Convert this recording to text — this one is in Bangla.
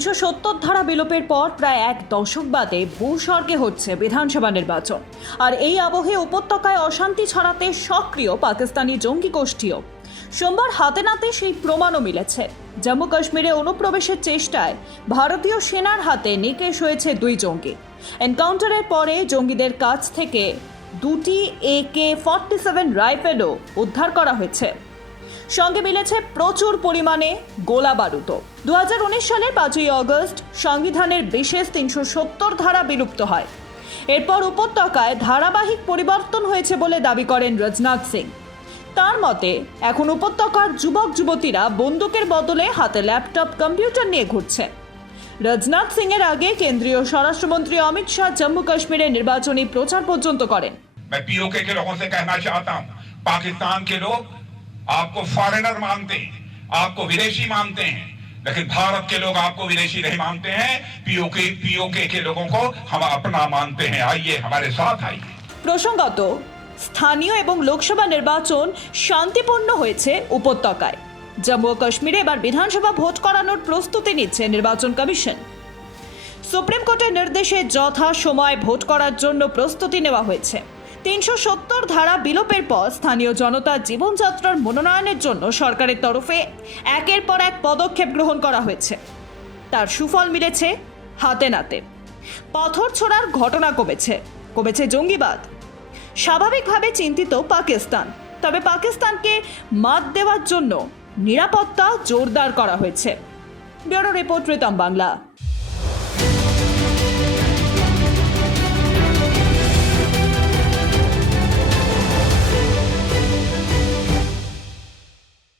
তিনশো সত্তর ধারা বিলোপের পর প্রায় এক দশক বাদে ভূস্বর্গে হচ্ছে বিধানসভা নির্বাচন। আর এই আবহে উপত্যকায় অশান্তি ছড়াতে সক্রিয় পাকিস্তানি জঙ্গি গোষ্ঠীও। সোমবার হাতে নাতে সেই প্রমাণও মিলেছে। জম্মু কাশ্মীরে অনুপ্রবেশের চেষ্টায় ভারতীয় সেনার হাতে নিকেশ হয়েছে দুই জঙ্গি। এনকাউন্টারের পরে জঙ্গিদের কাছ থেকে দুটি একে ফর্টি সেভেন রাইফেলও উদ্ধার করা হয়েছে। সঙ্গে মিলেছে প্রচুর পরিমাণে গোলা বারুদও দু সালের পাঁচই অগস্ট সংবিধানের বিশেষ তিনশো সত্তর ধারা বিলুপ্ত হয় এরপর উপত্যকায় ধারাবাহিক পরিবর্তন হয়েছে বলে দাবি করেন রাজনাথ সিং তার মতে এখন উপত্যকার যুবক যুবতীরা বন্দুকের বদলে হাতে ল্যাপটপ কম্পিউটার নিয়ে ঘুরছে রাজনাথ সিং এর আগে কেন্দ্রীয় স্বরাষ্ট্রমন্ত্রী অমিত শাহ জম্মু কাশ্মীরে নির্বাচনী প্রচার পর্যন্ত করেন मैं पीओके के लोगों से कहना चाहता हूं पाकिस्तान के लोग आपको फॉरेनर मानते हैं आपको विदेशी मानते हैं लेकिन भारत के लोग आपको विदेशी नहीं मानते हैं पीओके पीओके के लोगों को हम अपना मानते हैं आइए हमारे साथ आइए প্রসঙ্গত স্থানীয় এবং লোকসভা নির্বাচন শান্তিপূর্ণ হয়েছে উপত্যকায় জম্মু ও কাশ্মীরে এবার বিধানসভা ভোট করানোর প্রস্তুতি নিচ্ছে নির্বাচন কমিশন সুপ্রিম কোর্টের নির্দেশে যথা সময় ভোট করার জন্য প্রস্তুতি নেওয়া হয়েছে তিনশো সত্তর ধারা বিলোপের পর স্থানীয় জনতার জীবনযাত্রার মনোনয়নের জন্য সরকারের তরফে একের পর এক পদক্ষেপ গ্রহণ করা হয়েছে। তার সুফল মিলেছে হাতে নাতে। পাথর ছোড়ার ঘটনা কমেছে কমেছে জঙ্গিবাদ। স্বাভাবিকভাবে চিন্তিত পাকিস্তান, তবে পাকিস্তানকে মাত দেওয়ার জন্য নিরাপত্তা জোরদার করা হয়েছে। Bureau report Ritam Bangla.